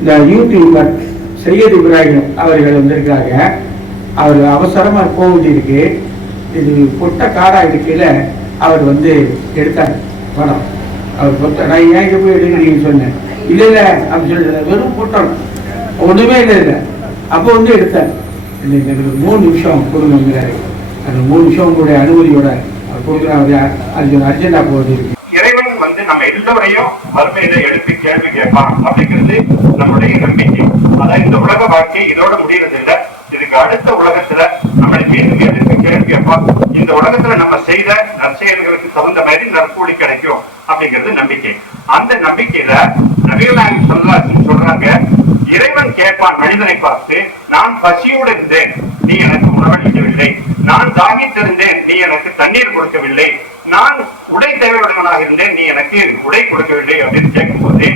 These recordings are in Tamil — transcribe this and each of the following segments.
இந்த யூடியூபர் சையத் இப்ராஹிம் அவர்கள் வந்திருக்காங்க. அவர் அவசரமாக போக இருக்கு இது பொட்ட காடா இருக்கையில் அவர் வந்து எடுத்தார். படம் அவர் பொத்த நான் ஏன் இங்க போய் எடுக்கிறீங்கன்னு சொன்னேன். இல்லை இல்லை அப்படின்னு சொல்லிட்டு வெறும் பொட்டம். ஒன்றுமே இல்லை இல்லை. அப்போ வந்து எடுத்தார். இன்னைக்கு எனக்கு மூணு நிமிஷம் கொடுங்கிறாரு அந்த மூணு நிமிஷம் உங்களுடைய அனுமதியோட அவர் கொடுக்குறாரு அது அர்ஜென்டா போகுது இருக்கு நம்ம எல்லோரையும் வறுமையில எடுத்து கேள்வி கேட்பான் அப்படிங்கிறது நம்மளுடைய நம்பிக்கை. அதான் இந்த உலக வாழ்க்கை இதோட முடியறது இல்ல இதுக்கு அடுத்த உலகத்துல நம்மளை மீண்டும் எடுத்து கேள்வி கேட்பான் இந்த உலகத்துல நம்ம செய்த நற்செயல்களுக்கு தகுந்த மாதிரி நற்கூலி கிடைக்கும் அப்படிங்கிறது நம்பிக்கை. அந்த நம்பிக்கையில நவீன சொல்லலாம் சொல்றாங்க இறைவன் கேட்பான் மனிதனை பார்த்து நான் பசியோடு இருந்தேன் நீ எனக்கு உணவளிக்கவில்லை. நான் தாகித்திருந்தேன் நீ எனக்கு தண்ணீர் கொடுக்கவில்லை. நான் இருந்தேன் உடை கொடுக்கவில்லை அப்படின்னு கேட்கும்போது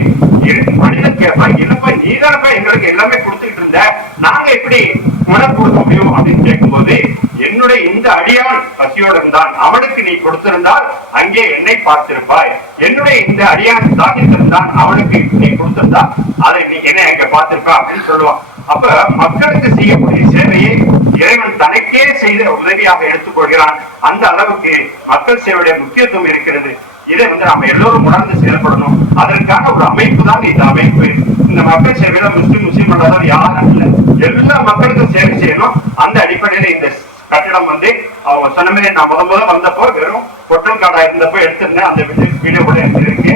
இரு- மனிதன் கேட்பான் இல்லப்பா நீதானப்பா எங்களுக்கு எல்லாமே கொடுத்துட்டு இருந்த நாங்க எப்படி உணவு கொடுக்க முடியும் அப்படின்னு கேட்கும்போது என்னுடைய இந்த அடியான் பசியோடு இருந்தான் அவனுக்கு நீ கொடுத்திருந்தால் அங்கே என்னை பார்த்திருப்பாய். என்னுடைய இந்த அடியான் தாகித்திருந்தான் அவனுக்கு நீ கொடுத்திருந்தா அதை நீ என்ன அங்க பார்த்திருப்பா அப்படின்னு சொல்லுவான். அப்ப மக்களுக்கு செய்யக்கூடிய சேவையை இறைவன் தனக்கே செய்த உதவியாக எடுத்துக்கொள்கிறான். அந்த அளவுக்கு மக்கள் சேவையுடைய முக்கியத்துவம் இருக்கிறது. இதை வந்து நம்ம எல்லோரும் உணர்ந்து செயல்படணும். அதற்கான ஒரு அமைப்பு தான் இந்த அமைப்பு. இந்த மக்கள் சேவையில முஸ்லிம் முஸ்லிம் அல்லாதவர் யாரும் இல்லை. எல்லா மக்களுக்கும் சேவை செய்யணும். அந்த அடிப்படையில இந்த கட்டிடம் வந்து அவங்க சொன்ன மாதிரி நான் முத முத வந்தப்போ வெறும் பொட்டல் காடா இருந்தப்போ எடுத்திருந்தேன். அந்த வீடியோ கூட எனக்கு இருக்கு.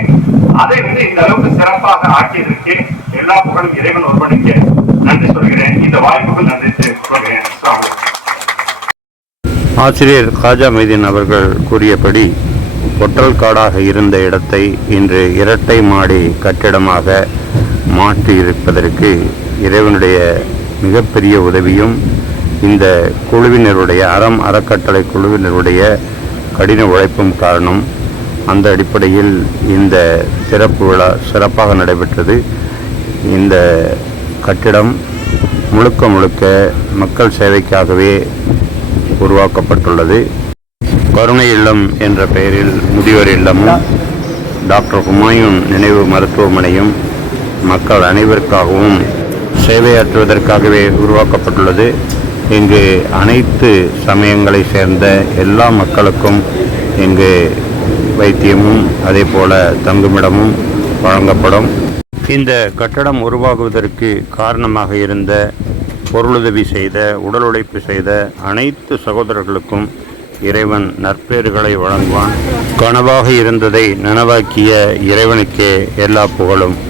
அதை வந்து இந்த அளவுக்கு சிறப்பாக ஆக்கியதற்கு எல்லா புகழும் இறைவன் ஒருவனுக்கு நன்றி சொல்கிறேன். இந்த வாய்ப்புக்கு நன்றி சொல்கிறேன் ஆசிரியர் காஜா மைதீன் அவர்கள் கூறியபடி ஒற்றல் காடாக இருந்த இடத்தை இன்று இரட்டை மாடி கட்டிடமாக மாற்றியிருப்பதற்கு இறைவனுடைய மிகப்பெரிய உதவியும் இந்த குழுவினருடைய அறம் அறக்கட்டளை குழுவினருடைய கடின உழைப்பும் காரணம். அந்த அடிப்படையில் இந்த திறப்பு விழா சிறப்பாக நடைபெற்றது. இந்த கட்டிடம் முழுக்க முழுக்க மக்கள் சேவைக்காகவே உருவாக்கப்பட்டுள்ளது. கருணை இல்லம் என்ற பெயரில் முதியோர் இல்லமும் டாக்டர் ஹுமாயூன் நினைவு மருத்துவமனையும் மக்கள் அனைவருக்காகவும் சேவையாற்றுவதற்காகவே உருவாக்கப்பட்டுள்ளது. இங்கு அனைத்து சமயங்களை சேர்ந்த எல்லா மக்களுக்கும் இங்கு வைத்தியமும் அதே போல தங்குமிடமும் வழங்கப்படும். இந்த கட்டடம் உருவாகுவதற்கு காரணமாக இருந்த பொருளுதவி செய்த உடல் உழைப்பு செய்த அனைத்து சகோதரர்களுக்கும் இறைவன் நற்பேறுகளை வழங்குவான். கனவாக இருந்ததை நனவாக்கிய இறைவனுக்கே எல்லா புகழும்.